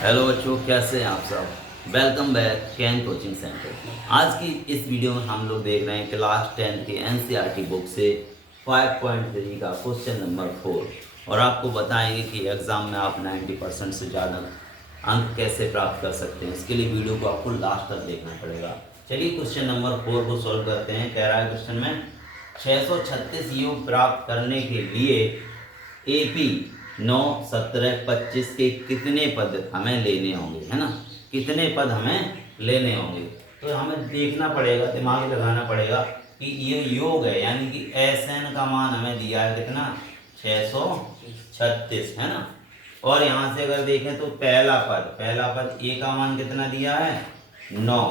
Hello बच्चों, कैसे हैं आप सब। Welcome back can coaching centre. आज की इस वीडियो में हम लोग देख रहे हैं क्लास 10 के एनसीईआरटी बुक से 5.3 का क्वेश्चन नंबर 4 और आपको बताएंगे कि एग्ज़ाम में आप 90% से ज़्यादा अंक कैसे प्राप्त कर सकते हैं। इसके लिए वीडियो को आपको लास्ट तक देखना पड़ेगा। चलिए क्वेश्चन नंबर 4 को सॉल्व करते हैं। कह रहा है क्वेश्चन में 636 योग प्राप्त करने के लिए AP 9, 17, 25 के कितने पद हमें लेने होंगे, है ना। कितने पद हमें लेने होंगे तो हमें देखना पड़ेगा, दिमाग लगाना पड़ेगा कि ये योग है, यानी कि SN का मान हमें दिया है कितना 636, है ना। और यहाँ से अगर देखें तो पहला पद A का मान कितना दिया है 9।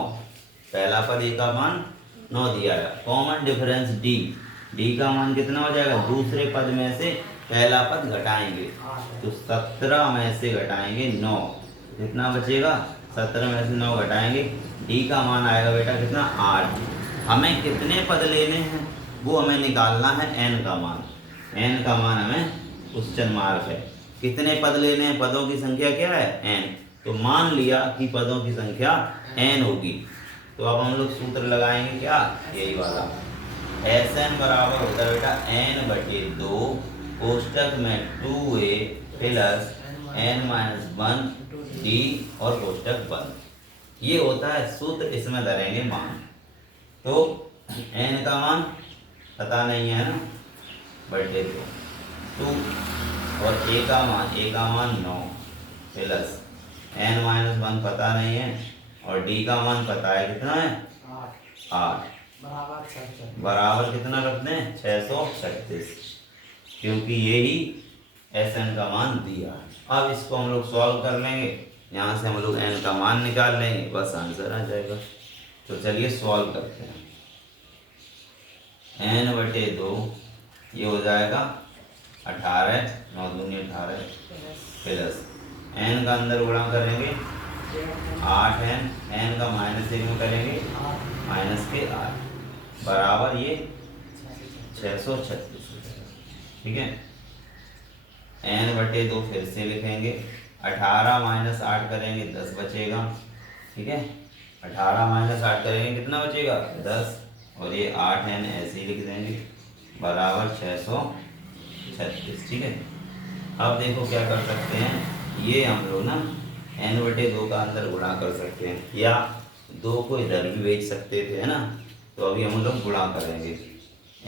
पहला पद A का मान 9 दिया है। कॉमन डिफरेंस D का मान कितना हो जाएगा, दूसरे पद में से पहला पद घटाएंगे तो 17 में से घटाएंगे 9, कितना बचेगा 17 में से 9 घटाएंगे, डी का मान आएगा बेटा कितना 8। हमें कितने पद लेने हैं वो हमें निकालना है एन का मान। एन का मान हमें क्वेश्चन मार्क है। कितने पद लेने हैं, पदों की संख्या क्या है एन। तो मान लिया कि पदों की संख्या एन होगी, तो अब हम लोग सूत्र लगाएंगे क्या, यही वाला SN बराबर होता है बेटा n/2 कोष्टक में 2a प्लस n-1 d और कोष्टक बंद। ये होता है सूत्र, इसमें धरेंगे मान। तो n का मान पता नहीं है ना, बटे 2 और a का मान 9 प्लस n-1 पता नहीं है और d का मान पता है कितना है 8 बराबर कितना रखते हैं 636, क्योंकि यही SN का मान दिया है। अब इसको हम लोग सॉल्व कर लेंगे, यहाँ से हम लोग n का मान निकाल लेंगे, बस आंसर आ जाएगा। तो चलिए सॉल्व करते हैं। n/2 ये हो जाएगा 18, 9 दूनी 18 प्लस n का अंदर गुणा करेंगे 8n, n का -1 में करेंगे -8 बराबर ये 636 हो जाएगा। ठीक है, n/2 फिर से लिखेंगे, 18 - 8 करेंगे 10 बचेगा। ठीक है, 18 - 8 करेंगे कितना बचेगा 10, और ये 8n ऐसे ही लिख देंगे बराबर 636। ठीक है, अब देखो क्या कर सकते हैं, ये हम लोग ना n/2 का अंदर गुणा कर सकते हैं, या 2 को इधर भी भेज सकते थे, है ना। तो अभी हम लोग गुणा करेंगे,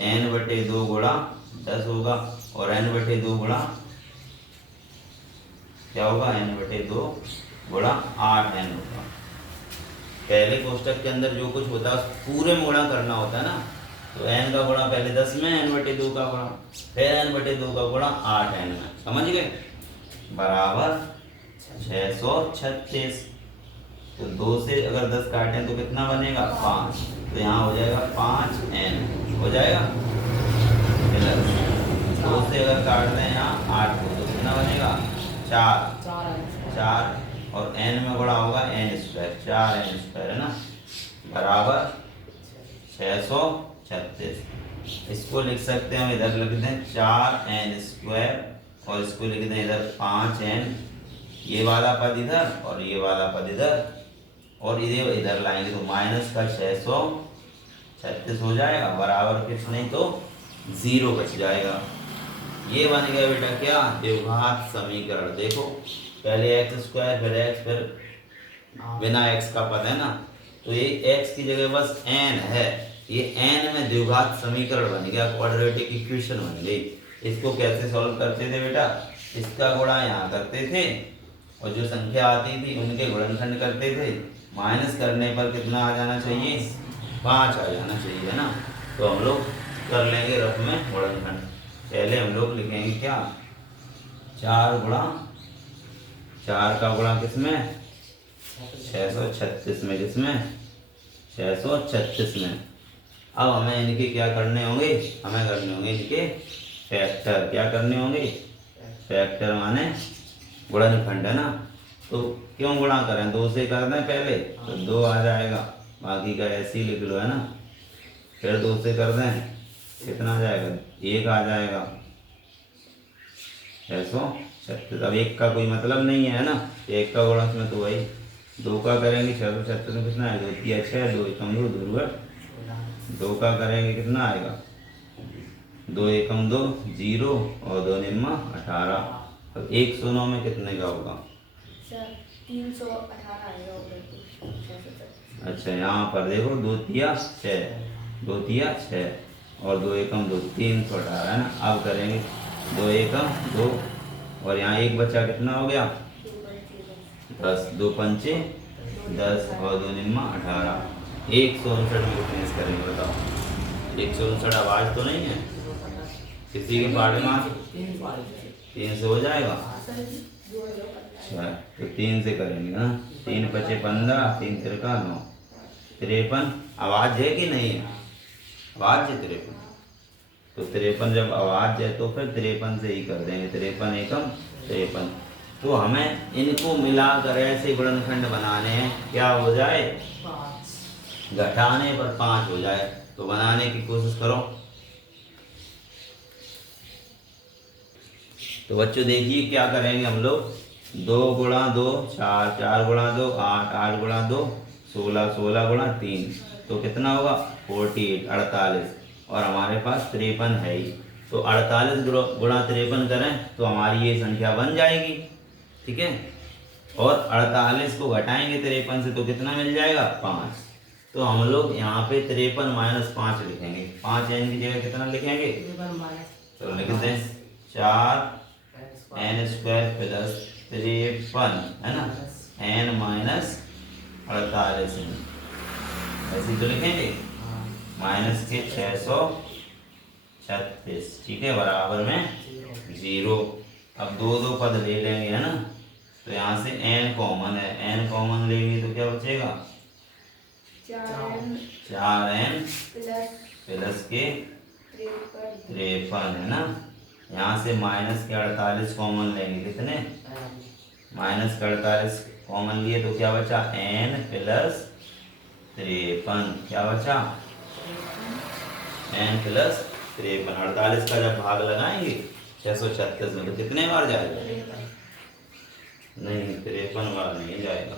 n/2 गुणा 10 होगा और n/2 गुणा क्या होगा, n/2 गुणा 8n होगा। पहले कोष्टक के अंदर जो कुछ होता है पूरे में गुणा करना होता है ना, तो n का गुणा पहले 10 में, n/2 का गुणा फिर n/2 का गुणा 8n में, समझ गए, बराबर 636। तो 2 से अगर 10 काटें तो कितना बनेगा 5, तो यहाँ हो जाएगा 5n हो जाएगा प्लस 2 से अगर काट दें यहाँ 8 को तो कितना बनेगा 4 और n में गुणा होगा n², 4n² है ना, बराबर 636। इसको लिख सकते हैं हम, इधर लिख दें 4n² और इसको लिख दें इधर 5n, ये वाला पद इधर और ये वाला पद इधर, और इधर लाएंगे तो माइनस का 636 हो जाएगा बराबर कुछ नहीं तो 0 बच जाएगा। ये बन गया बेटा क्या, द्विघात समीकरण। देखो पहले x² फिर x फिर बिना x का पद है ना, तो ये x की जगह बस n है, ये n में द्विघात समीकरण बन गया, क्वाड्रेटिक इक्वेशन बन गई। इसको कैसे सॉल्व करते थे बेटा, इसका गुणा यहाँ करते थे और जो संख्या आती थी उनके गुणनखंड करते थे, माइनस करने पर कितना आ जाना चाहिए 5 आ जाना चाहिए, है ना। तो हम लोग कर लेंगे रफ में गुणनखंड। पहले हम लोग लिखेंगे क्या, 4 गुणा 4 का गुणा किसमें 636 में, किसमें 636 में। अब हमें इनके क्या करने होंगे, हमें करने होंगे इनके फैक्टर। क्या करने होंगे, फैक्टर माने गुणनखंड, है ना। तो क्यों गुणा करें, 2 से कर दें पहले तो 2 आ जाएगा, बाकी का ऐसे ही लिख लो, है ना। फिर 2 से कर दें कितना आ जाएगा 1 आ जाएगा, 636 36। अब एक का कोई मतलब नहीं है ना, एक का गुणा इसमें तो वही 2 का करेंगे 636 में कितना है 2 3 6 2 एकम 2 2 2 का करेंगे कितना आएगा 2 एकम 2 0 और 2 निम्मा 18। अब 109 में कितने का होगा 318 आएगा। अच्छा यहाँ पर देखो 2 तिया 6 2 तिया 6 और 2 एकम 2 318 है ना। अब करेंगे 2 एकम 2 और यहाँ एक बच्चा कितना हो गया 10 2 पंचे 10 और 2 निम्मा 18। 159 में कितने से करेंगे बताओ। 159 आवाज तो नहीं है किसी के पार्ट में 3 से हो जाएगा। अच्छा तो 3 से करेंगे ना 3 पचे 15 3 तिरका 9 53। आवाज है कि नहीं है आवाज है 53। तो 53 जब आवाज है तो फिर 53 से ही कर देंगे 53 एकम 53। तो हमें इनको मिलाकर ऐसे गुणनखंड बनाने हैं क्या हो जाए घटाने पर 5 हो जाए। तो बनाने की कोशिश करो। तो बच्चों देखिए क्या करेंगे हम लोग 2 गुणा 2 4 4 गुणा 2 8 8 गुणा 2 16 16 गुणा 3 तो कितना होगा 48 48 और हमारे पास 53 है ही। तो 48 गुणा 53 करें तो हमारी ये संख्या बन जाएगी। ठीक है और 48 को घटाएंगे 53 से तो कितना मिल जाएगा 5। तो हम लोग यहाँ पे 53 माइनस 5 लिखेंगे। 5 एन की जगह कितना लिखेंगे तो लिखते हैं 4 एन स्क्वायर प्लस 53 है ना एन माइनस 48 ऐसे तो लिखेंगे माइनस के 636। ठीक है बराबर में 0। अब 2 2 पद ले लेंगे है ना। तो यहाँ से n कॉमन है n कॉमन लेंगे तो क्या बचेगा 4n प्लस के 53 है ना। यहाँ से माइनस के 48 कॉमन लेंगे कितने माइनस के 48 कॉमन लिए तो क्या बचा n प्लस 53 क्या बचा n प्लस 53। 48 का जब भाग लगाएंगे 636 में तो कितने बार जाएगा नहीं 53 बार नहीं जाएगा।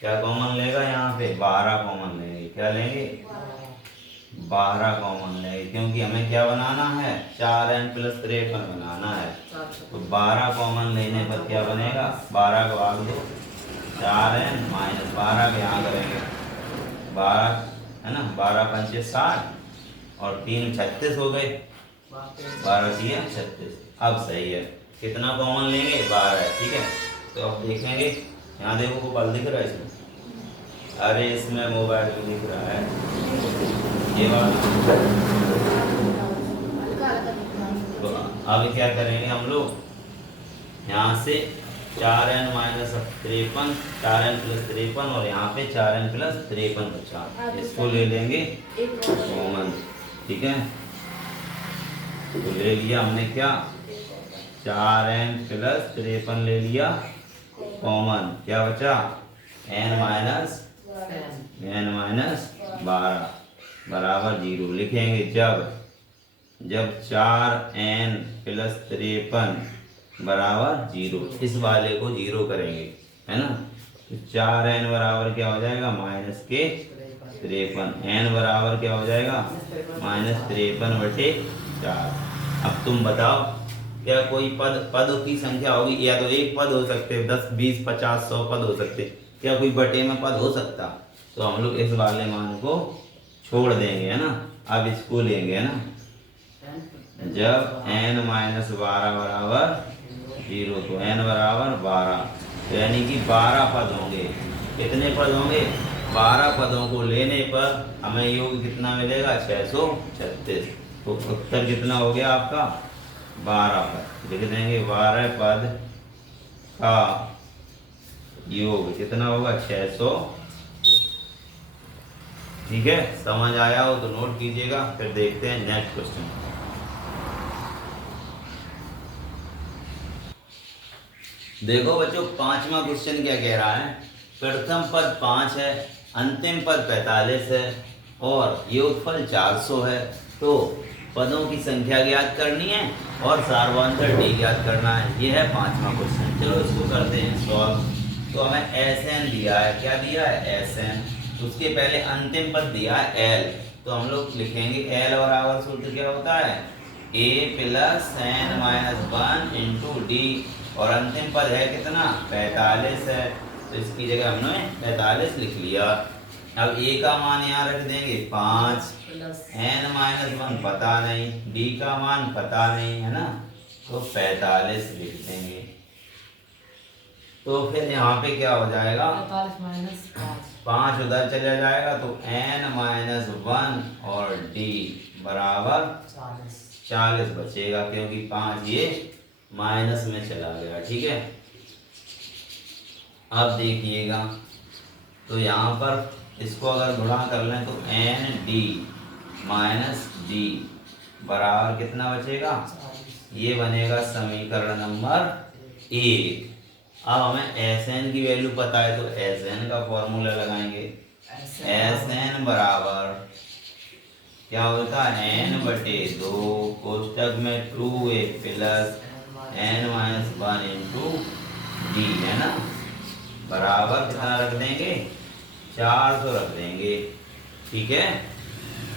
क्या कॉमन लेगा यहाँ पे 12 कॉमन लेंगे। क्या लेंगे 12 कॉमन लेंगे क्योंकि हमें क्या बनाना है 4n प्लस 53 बनाना है। तो 12 कॉमन लेने पर क्या बनेगा 12 को भाग दो 4n माइनस 12 के यहाँ करेंगे 12 है ना 12 पंचे 60 और 3 36 हो गए 12 दिया 36। अब सही है कितना कॉमन लेंगे 12 है। ठीक है तो अब देखेंगे यहाँ देखो गोपाल दिख रहा है इसमें अरे इसमें मोबाइल भी दिख रहा है ये वाला। तो अब क्या करेंगे हम लोग यहाँ से 4n माइनस 53 4n प्लस 53 और यहाँ पे 4n प्लस 53 बचा इसको ले लेंगे कॉमन। ठीक है तो ले लिया हमने क्या 4n प्लस 53 ले लिया कॉमन क्या बचा n माइनस 12 बराबर 0 लिखेंगे। जब 4n प्लस 53 बराबर 0 इस वाले को 0 करेंगे है ना। तो 4n बराबर क्या हो जाएगा माइनस के 53 n बराबर क्या हो जाएगा माइनस 53/4। अब तुम बताओ क्या कोई पदों की संख्या होगी या तो एक पद हो सकते 10 20 50 100 पद हो सकते क्या कोई बटे में पद हो सकता। तो हम लोग इस वाले मान को छोड़ देंगे है ना। अब इसको लेंगे है ना जब n माइनस 12 बराबर 0 तो n बराबर 12 तो यानी कि 12 पद होंगे। कितने पद होंगे 12 पदों को लेने पर हमें योग कितना मिलेगा 636। तो उत्तर कितना हो गया आपका 12 पद लिख देंगे 12 पद का योग कितना होगा 600। ठीक है समझ आया हो तो नोट कीजिएगा। फिर देखते हैं नेक्स्ट क्वेश्चन। देखो बच्चों 5वां क्वेश्चन क्या कह रहा है प्रथम पद 5 है अंतिम पद 45 है और योगफल 400 है। तो पदों की संख्या ज्ञात करनी है और सार्वंतर डी ज्ञात करना है। ये है 5वां क्वेश्चन। चलो इसको करते हैं सॉल्व। तो हमें एस एन दिया है, क्या दिया है एस एन, उसके पहले अंतिम पद दिया है एल, तो हम लोग लिखेंगे एल बराबर सूत्र क्या होता है A plus N minus 1 into D, और अंतिम पद है कितना 45 है, तो इसकी जगह हमने 45 लिख लिया। अब ए का मान यहाँ रख देंगे 5, एन माइनस 1 पता नहीं, डी का मान पता नहीं है ना, तो 45 लिख देंगे। तो फिर यहाँ पे क्या हो जाएगा 45 माइनस 5 उधर चला जाएगा, तो एन माइनस 1 और डी बराबर 40 बचेगा, क्योंकि 5 ये माइनस में चला गया। ठीक है, अब देखिएगा, तो यहाँ पर इसको अगर गुणा कर लें तो एन डी माइनस डी बराबर कितना बचेगा, ये बनेगा समीकरण नंबर 1। अब हमें एस एन की वैल्यू पता है, तो एस एन का फॉर्मूला लगाएंगे। एस एन बराबर क्या होता है n/2 कोष्टक में 2a plus N minus 1 into D, है ना, बराबर कितना रख देंगे 400 रख देंगे। ठीक है,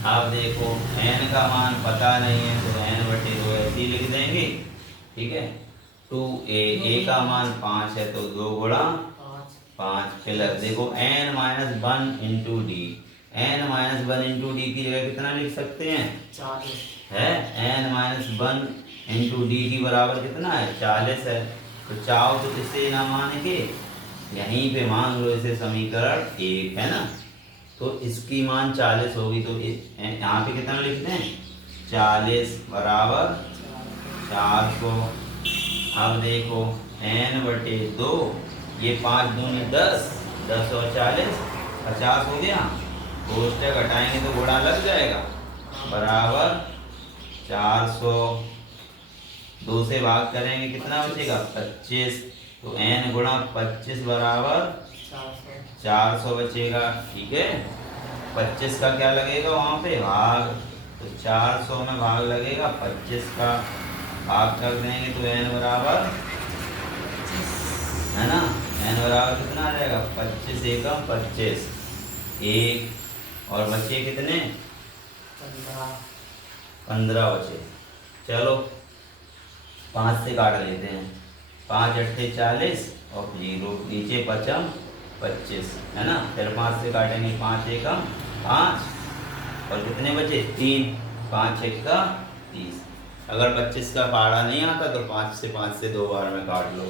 अब देखो n का मान पता नहीं है, तो n/2 ऐसे ही लिख देंगे। ठीक है, 2a का मान 5 है, तो 2 गुणा 5 प्लस देखो n minus 1 into D, n minus 1 into D की जगह कितना लिख सकते हैं 40 है, n माइनस 1 इंटू डी की बराबर कितना है 40 है। तो चाहो तो इसे ना मान के यहीं पे मान लो इसे समीकरण 1, है ना, तो इसकी मान 40 होगी, तो यहाँ पे कितना लिखते हैं 40 बराबर 400। अब देखो n/2, ये 5 दूनी 10, 10 और 40 50 हो गया, कोष्टक हटाएंगे तो गुणा लग जाएगा, बराबर 400। 2 से भाग करेंगे कितना बचेगा 25, तो n गुणा 25 बराबर 400 बचेगा। ठीक है, 25 का क्या लगेगा वहाँ पे भाग, तो 400 में भाग लगेगा 25 का, भाग कर देंगे तो n बराबर, है ना, n बराबर कितना आ जाएगा 25 एकम 25, 1 और बचे कितने 15 बचे। चलो 5 से काट लेते हैं, 5 8 40 और 0 नीचे 5 25, है ना, फिर 5 से काटेंगे 5 एकम 5 और कितने बचे 3, 5 1 का 30। अगर 25 का पहाड़ा नहीं आता तो 5 से 2 बार में काट लो,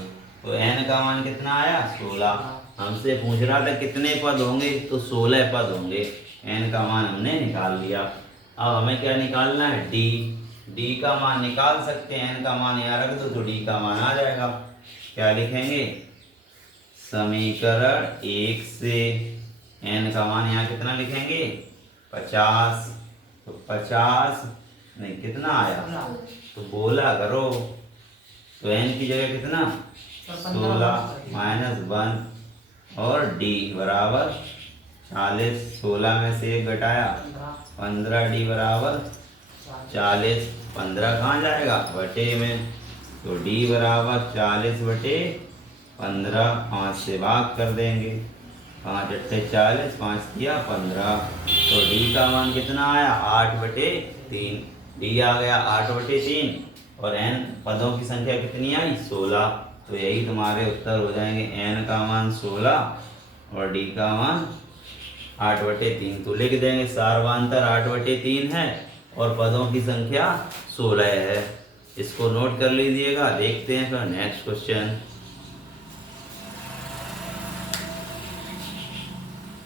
तो n का मान कितना आया 16। हमसे पूछ रहा था कितने पद होंगे, तो 16 पद होंगे, n का मान हमने निकाल लिया। अब हमें क्या निकालना है d का मान निकाल सकते हैं, n का मान यहाँ रख दो तो d का मान आ जाएगा। क्या लिखेंगे समीकरण 1 से n का मान यहाँ कितना लिखेंगे 50, तो 50 नहीं कितना आया, तो बोला करो, तो n की जगह कितना 16 माइनस 1 और d बराबर 40, 16 में से 1 घटाया 15, d बराबर 40, 15 कहाँ जाएगा बटे में, तो d बराबर 40/15, 5 से भाग कर देंगे, 5 8 40, 5 किया 15, तो d का मान कितना आया 8/3, d आ गया 8/3 और n पदों की संख्या कितनी आई 16, तो यही तुम्हारे उत्तर हो जाएंगे, n का मान 16 और d का मान 8/3। तो लिख देंगे सार्वंतर 8/3 है और पदों की संख्या 16 है। इसको नोट कर लीजिएगा। देखते हैं फिर नेक्स्ट क्वेश्चन।